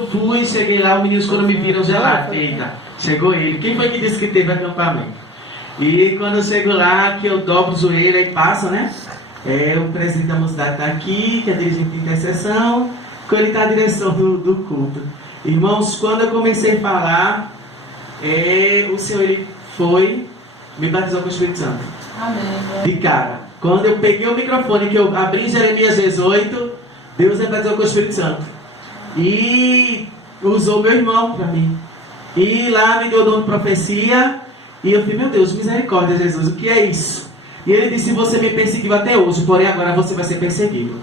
eu fui, cheguei lá, os meninos quando me viram gelado, eita, chegou ele. Quem foi que disse que teve acampamento? E quando eu chego lá, que eu dobro o joelho, aí passa, né? O presidente da mocidade está aqui, que é dirigente de intercessão, quando ele está na direção do culto. Irmãos, quando eu comecei a falar, o Senhor ele foi, me batizou com o Espírito Santo. Amém. De cara. Quando eu peguei o microfone, que eu abri Jeremias 18, Deus me batizou com o Espírito Santo. E usou meu irmão para mim. E lá me deu o dom de profecia. E eu falei, meu Deus, misericórdia, Jesus, o que é isso? E ele disse, você me perseguiu até hoje, porém agora você vai ser perseguido.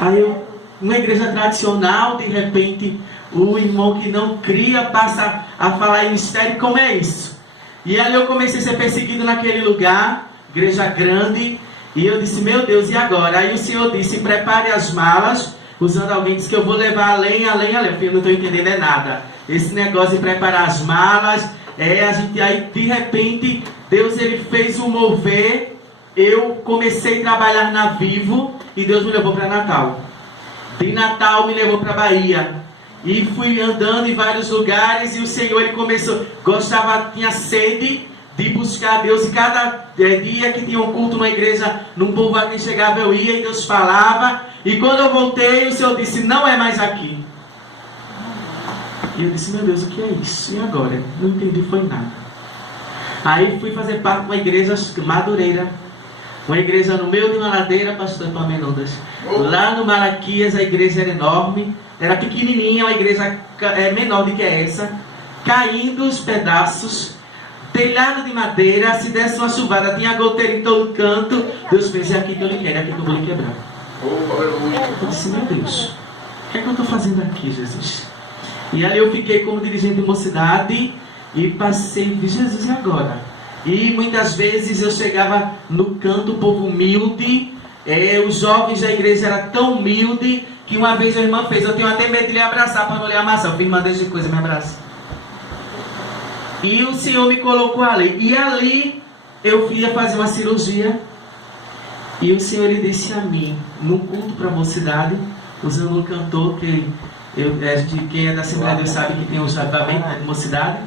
Aí uma igreja tradicional, de repente, o irmão que não cria passa a falar em mistério, como é isso? E ali eu comecei a ser perseguido naquele lugar, igreja grande, e eu disse, meu Deus, e agora? Aí o Senhor disse, prepare as malas, usando alguém, disse que eu vou levar além. Eu falei, eu não estou entendendo nada. Esse negócio de preparar as malas, aí de repente, Deus ele fez um mover, eu comecei a trabalhar na Vivo, e Deus me levou para Natal. De Natal me levou para Bahia. E fui andando em vários lugares, e o Senhor ele começou, tinha sede de buscar Deus, e cada dia que tinha um culto numa igreja, num povoado que chegava eu ia, e Deus falava, e quando eu voltei, o Senhor disse, não é mais aqui. E eu disse, meu Deus, o que é isso? E agora? Não entendi, foi nada. Aí fui fazer parte de uma igreja Madureira, uma igreja no meio de uma ladeira, pastor Pamenudas. Lá no Malaquias a igreja era enorme, era pequenininha, uma igreja menor do que essa, caindo os pedaços, telhado de madeira, se desse uma chuvada, tinha goteira em todo canto. Deus fez, é aqui que eu lhe quero, é aqui que eu vou lhe quebrar. Eu disse, meu Deus, o que é que eu estou fazendo aqui, Jesus? E ali eu fiquei como dirigente de mocidade e passei, Jesus, e agora? E muitas vezes eu chegava no canto, o povo humilde, os jovens da igreja eram tão humildes, que uma vez a irmã fez, eu tenho até medo de lhe abraçar para não lhe amassar. Eu falei, irmã, deixa de coisa, me abraça. E o Senhor me colocou ali. E ali eu ia fazer uma cirurgia. E o Senhor ele disse a mim, num culto para a mocidade, usando um cantor que quem é da Assembleia de Deus sabe que tem um chamamento de mocidade.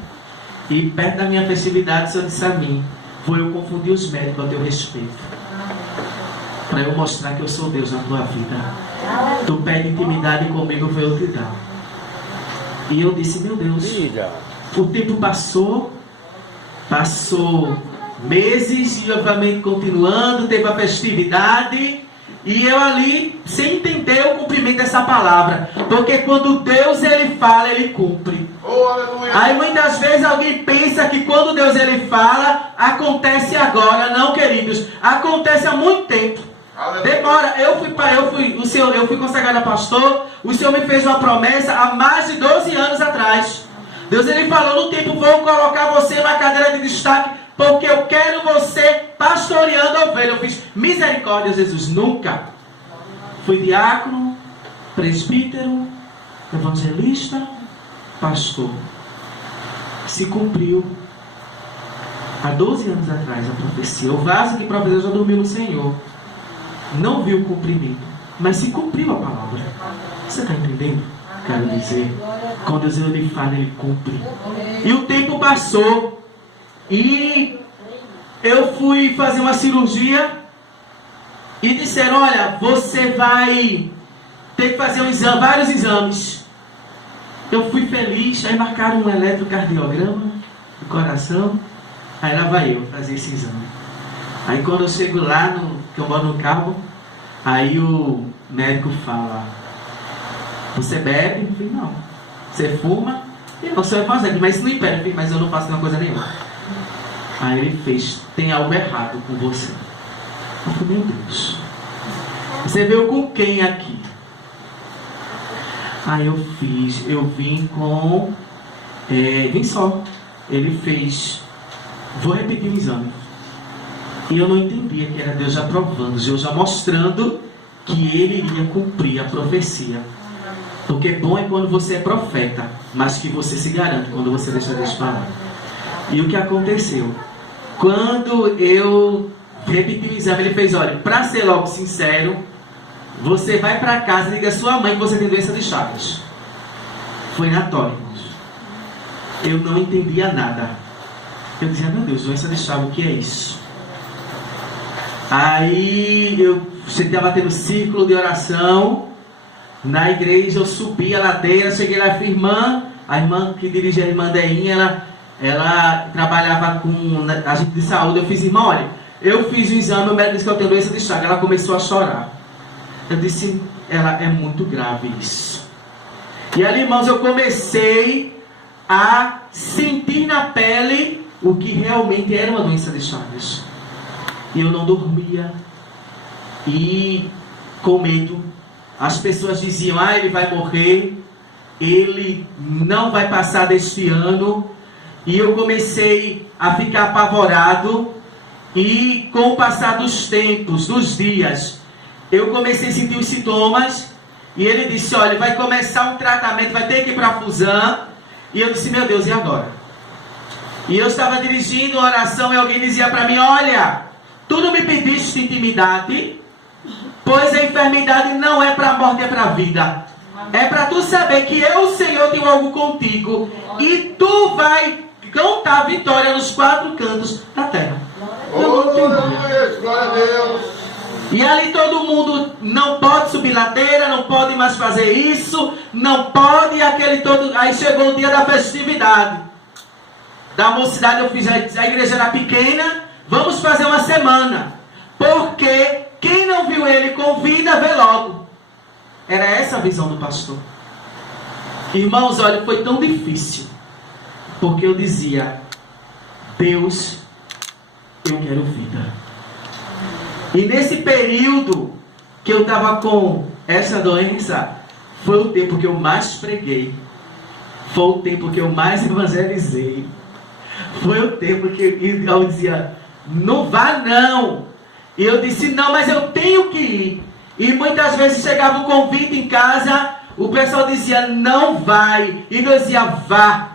E perto da minha festividade, o Senhor disse a mim, vou eu confundir os médicos a teu respeito, para eu mostrar que eu sou Deus na tua vida. Tu pede intimidade comigo, eu vou te dar. E eu disse, meu Deus, o tempo passou meses, e obviamente continuando, teve a festividade, e eu ali, sem entender o cumprimento dessa palavra, porque quando Deus ele fala, ele cumpre. Aí muitas vezes alguém pensa que quando Deus ele fala, acontece agora. Não, queridos, acontece há muito tempo. Demora. Eu fui consagrado a pastor. O Senhor me fez uma promessa há mais de 12 anos atrás. Deus ele falou, no tempo vou colocar você na cadeira de destaque, porque eu quero você pastoreando a ovelha. Eu fiz misericórdia, Jesus, nunca. Fui diácono, presbítero, evangelista, pastor. Se cumpriu há 12 anos atrás a profecia. O vaso que profetizou já dormiu no Senhor. Não viu o cumprimento, mas se cumpriu a palavra. Você está entendendo? Quero dizer, quando Deus ele fala, ele cumpre. E o tempo passou, e eu fui fazer uma cirurgia, e disseram, olha, você vai ter que fazer vários exames. Eu fui feliz, aí marcaram um eletrocardiograma do coração, aí lá vai eu fazer esse exame. Aí quando eu chego lá, que eu moro no Cabo, aí o médico fala, você bebe? Eu falei, não. Você fuma? Eu sou evangélico, mas isso não impede. Eu falei, mas eu não faço nenhuma coisa nenhuma. Aí ele fez, tem algo errado com você. Eu falei, meu Deus, você veio com quem aqui? Aí eu vim com, vim só. Ele fez, vou repetir o exame. E eu não entendia que era Deus já provando, Deus já mostrando que ele iria cumprir a profecia. Porque bom é quando você é profeta, mas que você se garante quando você deixa Deus falar. E o que aconteceu? Quando eu repeti o exame, ele fez, olha, para ser logo sincero, você vai para casa e diga à sua mãe que você tem doença de Chagas. foi na tora, irmãos. Eu não entendia nada. Eu dizia, meu Deus, doença de Chagas, o que é isso? Aí você estava tendo círculo de oração na igreja. Eu subi a ladeira, cheguei lá, a irmã que dirigia a irmã Deinha, ela trabalhava com a gente de saúde. Eu fiz, irmã, olha, eu fiz o exame, o médico disse que eu tenho doença de Chagas. Ela começou a chorar. Eu disse, ela é muito grave isso. E ali, irmãos, eu comecei a sentir na pele o que realmente era uma doença de Chagas. E eu não dormia. E com medo. As pessoas diziam, ele vai morrer. Ele não vai passar deste ano. E eu comecei a ficar apavorado. E com o passar dos tempos, dos dias, eu comecei a sentir os sintomas. E ele disse, olha, vai começar um tratamento, vai ter que ir para a Fusan. E eu disse, meu Deus, e agora? E eu estava dirigindo a oração e alguém dizia para mim, olha, tu não me pediste intimidade, pois a enfermidade não é para a morte, é para a vida. É para tu saber que eu, Senhor, tenho algo contigo. E tu vai cantar vitória nos 4 cantos da terra. Eu não entendia. Glória a Deus. E ali todo mundo não pode subir ladeira, não pode mais fazer isso, não pode, aquele todo. Aí chegou o dia da festividade. Da mocidade, eu fiz, a igreja era pequena, vamos fazer uma semana. Porque quem não viu ele com vida, vê logo. Era essa a visão do pastor. Irmãos, olha, foi tão difícil. Porque eu dizia, Deus, eu quero vida. E nesse período que eu estava com essa doença, foi o tempo que eu mais preguei. Foi o tempo que eu mais evangelizei. Foi o tempo que eu dizia, não vá não. E eu disse, não, mas eu tenho que ir. E muitas vezes chegava um convite em casa, o pessoal dizia, não vai. E eu dizia, vá.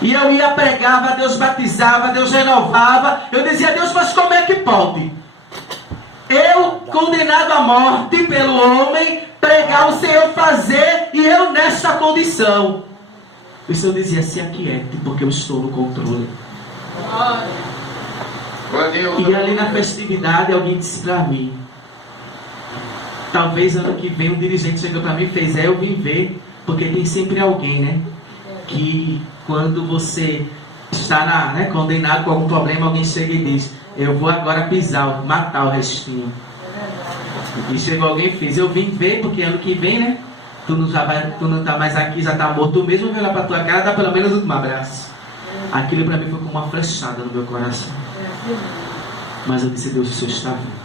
E eu ia, pregava, Deus batizava, Deus renovava. Eu dizia, Deus, mas como é que pode? Eu, condenado à morte pelo homem, pregar o Senhor fazer, e eu nesta condição. O Senhor dizia, se aquiete, porque eu estou no controle. E ali na festividade, alguém disse para mim, talvez ano que vem um dirigente chegou para mim e fez, eu vim ver, porque tem sempre alguém, né? Que quando você está condenado com algum problema, alguém chega e diz, eu vou agora pisar, matar o restinho. E chegou alguém e fez, eu vim ver, porque ano que vem, né? Tu não está mais aqui, já está morto. Tu mesmo vai lá para tua cara, dá pelo menos um abraço. Aquilo para mim foi como uma flechada no meu coração. Mas eu disse, Deus, o Senhor está vindo.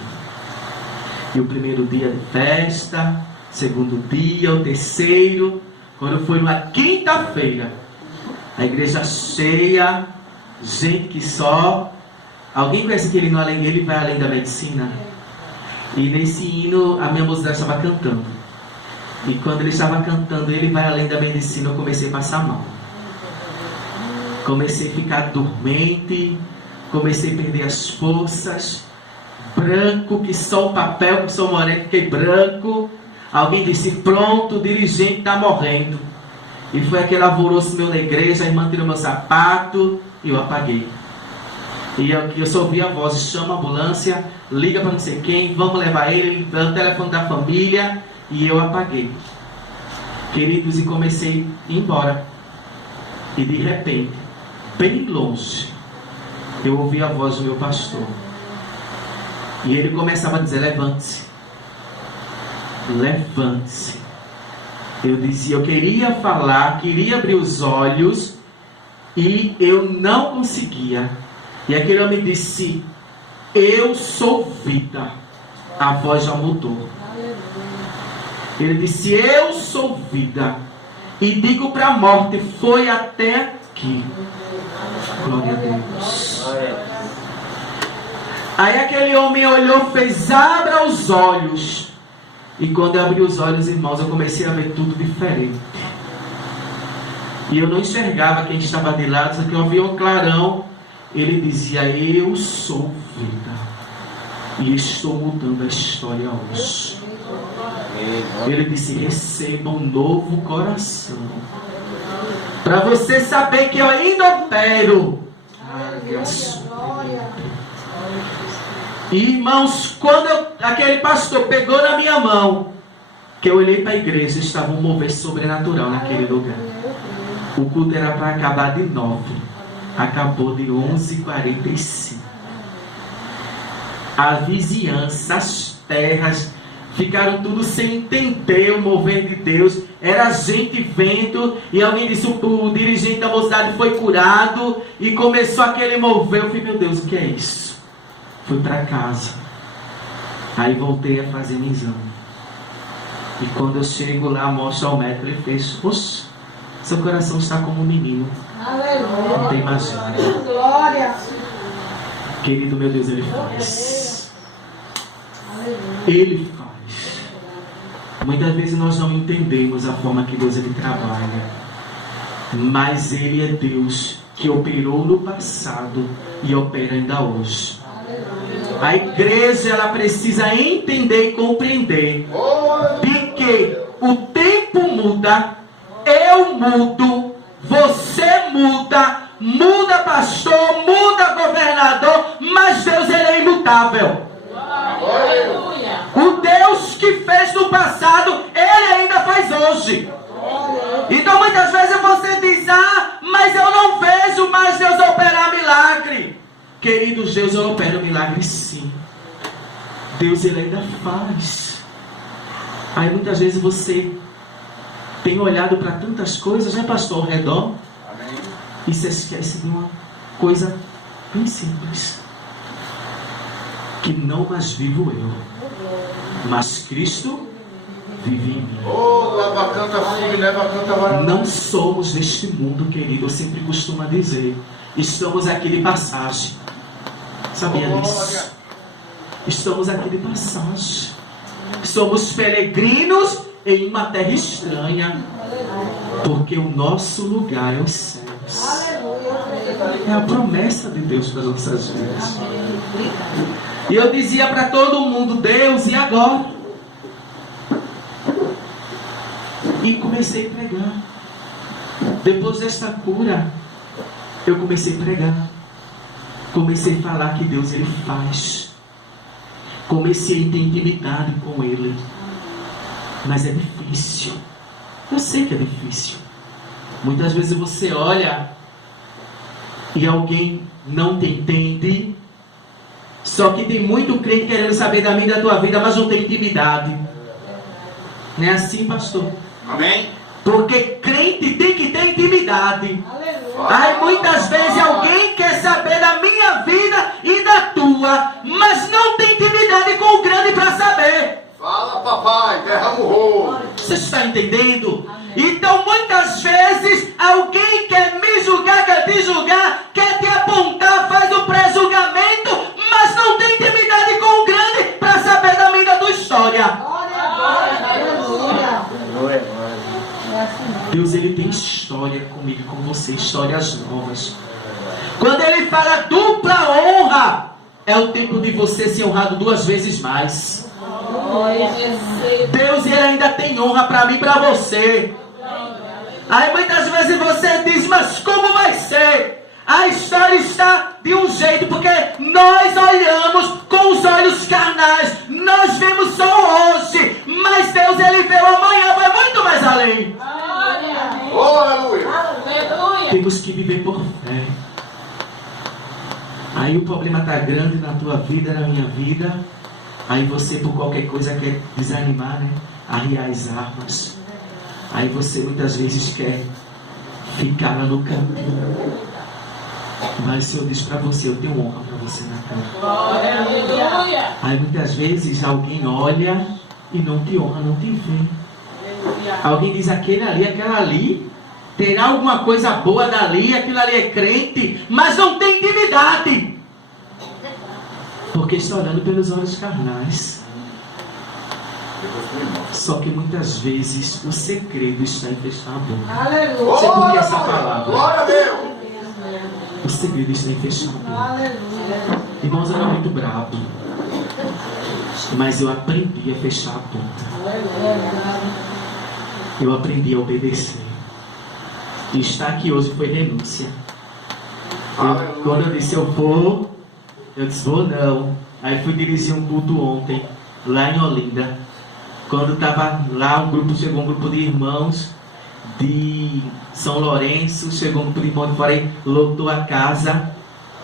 E o primeiro dia de festa, segundo dia, o terceiro, quando foi uma quinta-feira, a igreja cheia, gente que só. Alguém conhece aquele hino além, ele vai além da medicina? E nesse hino a minha mocidade estava cantando. E quando ele estava cantando, ele vai além da medicina, eu comecei a passar mal. Comecei a ficar dormente, comecei a perder as forças, branco, que só o papel, que sou moreno, fiquei branco. Alguém disse, pronto, o dirigente está morrendo. E foi aquele alvoroço meu na igreja, a irmã tirou meu sapato e eu apaguei. E eu só ouvi a voz, chama a ambulância, liga para não sei quem, vamos levar ele, dá o telefone da família, e eu apaguei. Queridos, e comecei a ir embora. E de repente, bem longe, eu ouvi a voz do meu pastor. E ele começava a dizer, levante-se. Levante-se. Eu dizia, eu queria falar, queria abrir os olhos, e eu não conseguia. E aquele homem disse, eu sou vida. A voz já mudou. Ele disse, eu sou vida. E digo para a morte, foi até aqui. Glória a Deus. Aí aquele homem olhou, fez, abra os olhos. E quando eu abri os olhos, irmãos, eu comecei a ver tudo diferente. E eu não enxergava quem estava de lado, só que eu via um clarão. Ele dizia, eu sou vida. E estou mudando a história hoje. Ele disse: receba um novo coração. Para você saber que eu ainda opero. Irmãos, quando aquele pastor pegou na minha mão, que eu olhei para a igreja, estava um mover sobrenatural naquele lugar. O culto era para acabar de 9. Acabou de 11h45. A vizinhança, as terras, ficaram tudo sem entender o mover de Deus. Era gente vendo, e alguém disse: o dirigente da mocidade foi curado, e começou aquele mover. Eu falei: meu Deus, o que é isso? Fui para casa. Aí voltei a fazer um exame. E quando eu chego lá, mostro ao médico, ele fez: poxa, seu coração está como um menino. Aleluia. Não tem mais nada. Glória. Querido meu Deus, Ele faz. Ele faz. Muitas vezes nós não entendemos a forma que Deus Ele trabalha. Mas Ele é Deus que operou no passado e opera ainda hoje. A igreja, ela precisa entender e compreender de que o tempo muda, eu mudo, você muda, muda pastor, muda governador, mas Deus, ele é imutável. O Deus que fez no passado, ele ainda faz hoje. Então muitas vezes você diz: ah, mas eu não vejo mais Deus operar milagre. Queridos, Deus opera o milagre sim. Deus, ele ainda faz. Aí muitas vezes você tem olhado para tantas coisas, né, pastor, ao redor. Amém. E se esquece de uma coisa bem simples: que não mais vivo eu, mas Cristo vive em mim. Não somos deste mundo, querido. Eu sempre costumo dizer: estamos aqui de passagem. Sabia disso? Estamos aqui de passagem. Somos peregrinos em uma terra estranha, porque o nosso lugar é os céus. É a promessa de Deus para as nossas vidas. E eu dizia para todo mundo: Deus, e agora? E comecei a pregar. Depois desta cura, eu comecei a pregar. Comecei a falar que Deus, ele faz. Comecei a ter intimidade com Ele. Mas é difícil. Eu sei que é difícil. Muitas vezes você olha e alguém não te entende. Só que tem muito crente querendo saber da minha e da tua vida, mas não tem intimidade. Não é assim, pastor? Amém? Porque crente tem que ter intimidade. Aí muitas vezes alguém quer saber da minha vida e da tua, mas não tem intimidade com o grande para saber. Fala, papai, derrama o rolo. Você está entendendo? Amém. Então muitas vezes alguém quer me julgar, quer te julgar, quer te apontar, faz o pré-julgamento, mas não tem intimidade com o grande para saber da minha e da tua história. Deus, ele tem história comigo, com você, histórias novas. Quando ele fala dupla honra, é o tempo de você ser honrado 2 vezes mais. Deus, ele ainda tem honra para mim e para você. Aí muitas vezes você diz: mas como vai ser? A história está de um jeito, porque nós olhamos com os olhos carnais, nós vemos só hoje, mas Deus, ele vê o amanhã, vai muito mais além. Oh, aleluia. Temos que viver por fé. Aí o problema está grande na tua vida, na minha vida. Aí você, por qualquer coisa, quer desanimar, né? Arriar as armas. Aí você muitas vezes quer ficar lá no caminho. Mas o Senhor diz para você: eu tenho honra para você na cama. Aí muitas vezes alguém olha e não te honra, não te vê. Alguém diz: aquele ali, aquela ali, terá alguma coisa boa dali, aquilo ali é crente, mas não tem intimidade. Porque está olhando pelos olhos carnais. Só que muitas vezes o segredo está em fechar a boca. Aleluia. Você conhece essa palavra? Glória a Deus. O segredo está em fechar a boca. Aleluia. Irmãos, era muito brabo. Mas eu aprendi a fechar a porta. Eu aprendi a obedecer. E estar aqui hoje foi renúncia. Quando eu disse eu vou, eu disse vou não. Aí fui dirigir um culto ontem, lá em Olinda. Quando estava lá, chegou um grupo de irmãos de São Lourenço, chegou um grupo de irmãos de fora e lotou a casa.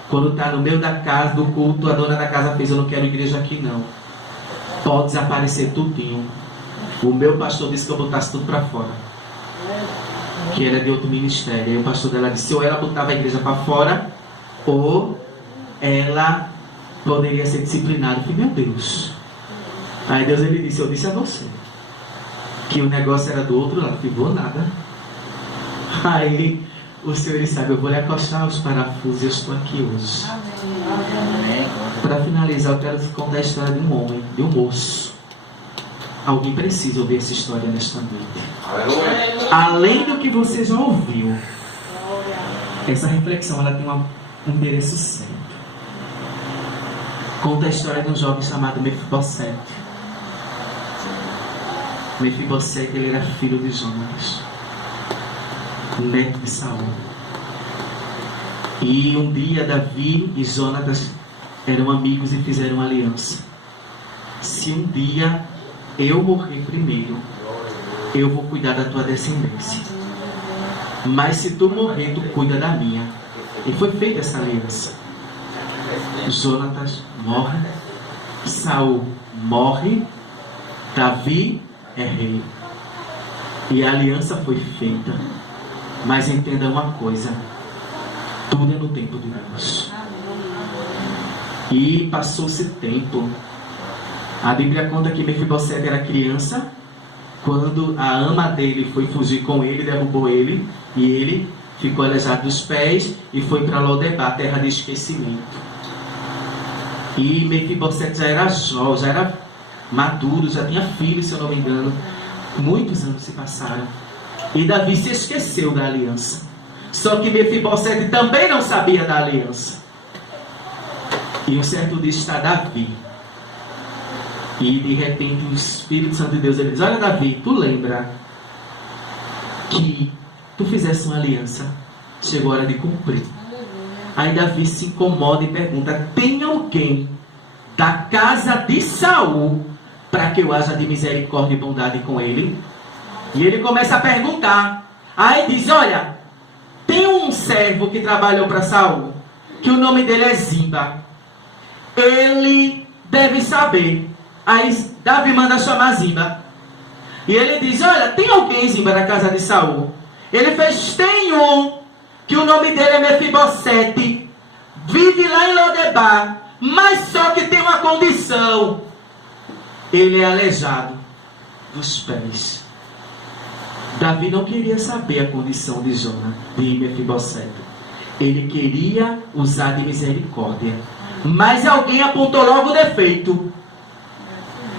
Quando está no meio da casa, do culto, a dona da casa fez, eu não quero igreja aqui não. Pode desaparecer tudinho. O meu pastor disse que eu botasse tudo para fora. Que era de outro ministério. E o pastor dela disse, ou ela botava a igreja para fora, ou ela poderia ser disciplinada. Eu falei, meu Deus. Aí Deus ele disse, eu disse a você que o negócio era do outro lado. Eu falei, vou nada. Aí o Senhor ele sabe, eu vou lhe acostar os parafusos, eu estou aqui hoje. Para finalizar, eu quero contar a história de um homem, de um moço. Alguém precisa ouvir essa história nesta noite. Além do que você já ouviu, essa reflexão ela tem um endereço certo. Conta a história de um jovem chamado Mefibosete. Mefibosete, ele era filho de Jonatas, neto de Saul. E um dia Davi e Jonatas eram amigos e fizeram uma aliança. Se um dia eu morrer primeiro, eu vou cuidar da tua descendência. Mas se tu morrer, tu cuida da minha. E foi feita essa aliança. Jonatas morre, Saul morre, Davi é rei. E a aliança foi feita. Mas entenda uma coisa, tudo é no tempo de Deus. E passou-se tempo. A Bíblia conta que Mefibosete era criança quando a ama dele foi fugir com ele, derrubou ele, e ele ficou aleijado dos pés e foi para Lodebar, terra de esquecimento. E Mefibosete já era jovem, já era maduro, já tinha filho, se eu não me engano. Muitos anos se passaram. E Davi se esqueceu da aliança. Só que Mefibosete também não sabia da aliança. E um certo dia está Davi. E de repente o Espírito Santo de Deus ele diz, olha Davi, tu lembra que tu fizesse uma aliança, chegou a hora de cumprir. Aí Davi se incomoda e pergunta, tem alguém da casa de Saul para que eu haja de misericórdia e bondade com ele? E ele começa a perguntar. Aí diz, olha, tem um servo que trabalhou para Saul, que o nome dele é Ziba. Ele deve saber. Aí Davi manda chamar Ziba. E ele diz, olha, tem alguém, Ziba, na casa de Saul? Ele fez, tem um, que o nome dele é Mefibosete, vive lá em Lodebar, mas só que tem uma condição. Ele é aleijado dos pés. Davi não queria saber a condição de Mefibosete. Ele queria usar de misericórdia. Mas alguém apontou logo o defeito.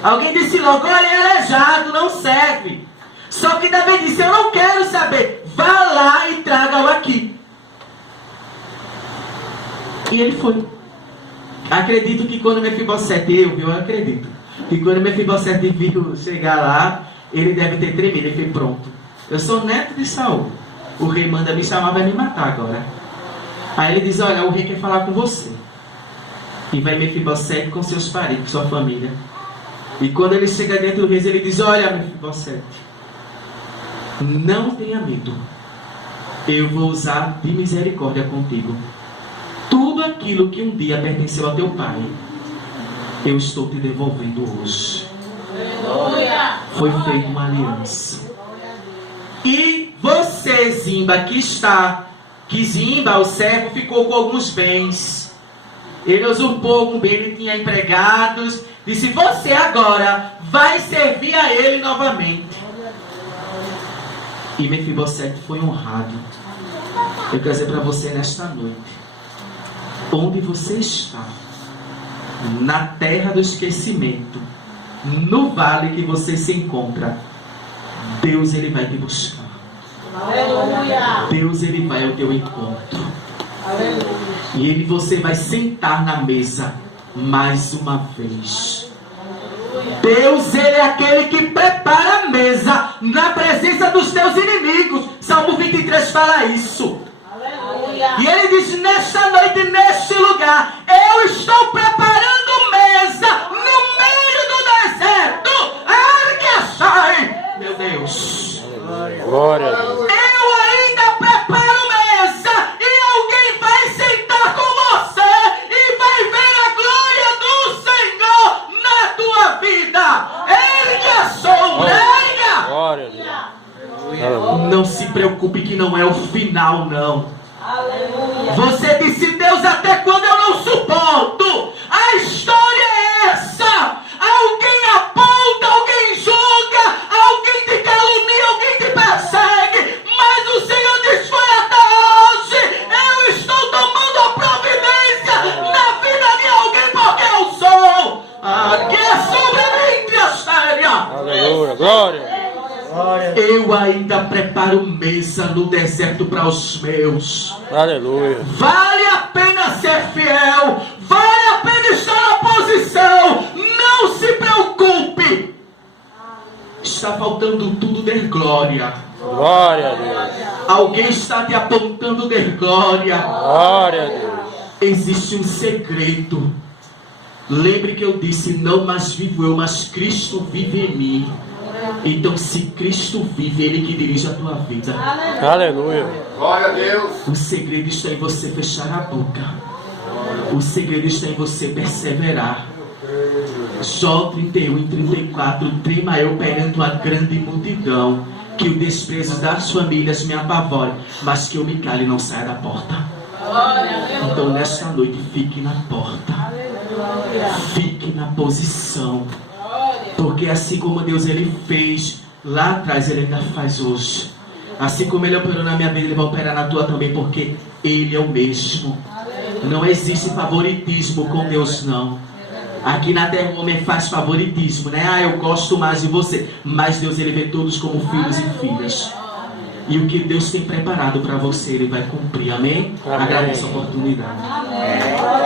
Alguém disse logo, olha, é aleijado, não serve. Só que Davi disse, eu não quero saber. Vá lá e traga-o aqui. E ele foi. Acredito que quando Mefibosete, eu acredito, que quando Mefibosete viu chegar lá, ele deve ter tremido. Ele foi pronto. Eu sou neto de Saul. O rei manda me chamar, vai me matar agora. Aí ele diz, olha, o rei quer falar com você. E vai Mefibosete com seus parentes, com sua família. E quando ele chega dentro do rei, ele diz, olha Mefibosete, não tenha medo. Eu vou usar de misericórdia contigo. Tudo aquilo que um dia pertenceu a teu pai, eu estou te devolvendo hoje. Foi feita uma aliança. E você, Ziba, que Ziba, o servo, ficou com alguns bens. Ele usurpou algum bem, ele tinha empregados. Disse, você agora vai servir a ele novamente. E Mefibosete foi honrado. Eu quero dizer para você nesta noite, onde você está, na terra do esquecimento, no vale que você se encontra, Deus ele vai te buscar. Aleluia. Deus ele vai ao teu encontro. Aleluia. E você vai sentar na mesa mais uma vez. Deus, ele é aquele que prepara a mesa na presença dos teus inimigos. Salmo 23 fala isso. Aleluia. E ele diz: nesta noite, neste lugar, eu estou preparando mesa no meio do deserto. Ergue-se, meu Deus. Glória a Deus. Eu ainda preparo mesa e alguém vai sentar com você e vai ver a glória do Senhor na tua vida. Ergue a sombra, erga. Glória a Deus. Não se preocupe que não é o final, não. Você disse: Deus, até quando eu não suporto? A história é essa. Alguém aponta, alguém julga, alguém te calunia, alguém te persegue, mas o Senhor diz: foi até hoje. Eu estou tomando a providência na vida de alguém, porque eu sou aqui é sobremente a séria. Aleluia, glória. Eu ainda preparo mesa no deserto para os meus. Aleluia. Vale a pena ser fiel. Vale a pena estar na posição. Não se preocupe. Está faltando tudo de glória. Glória a Deus. Alguém está te apontando de glória. Glória a Deus. Existe um segredo. Lembre que eu disse: não mais vivo eu, mas Cristo vive em mim. Então, se Cristo vive, Ele que dirige a tua vida. Aleluia. Glória a Deus. O segredo está em você fechar a boca. O segredo está em você perseverar. Jó 31 e 34. Tema eu perante uma grande multidão, que o desprezo das famílias me apavore, mas que eu me cale e não saia da porta. Então, nesta noite, fique na porta. Fique na posição. Porque assim como Deus ele fez lá atrás, Ele ainda faz hoje. Assim como Ele operou na minha vida, Ele vai operar na tua também, porque Ele é o mesmo. Não existe favoritismo com Deus, não. Aqui na terra o homem faz favoritismo, né? Ah, eu gosto mais de você. Mas Deus ele vê todos como filhos e filhas. E o que Deus tem preparado para você, Ele vai cumprir, amém? Amém. Agradeço a oportunidade. Amém.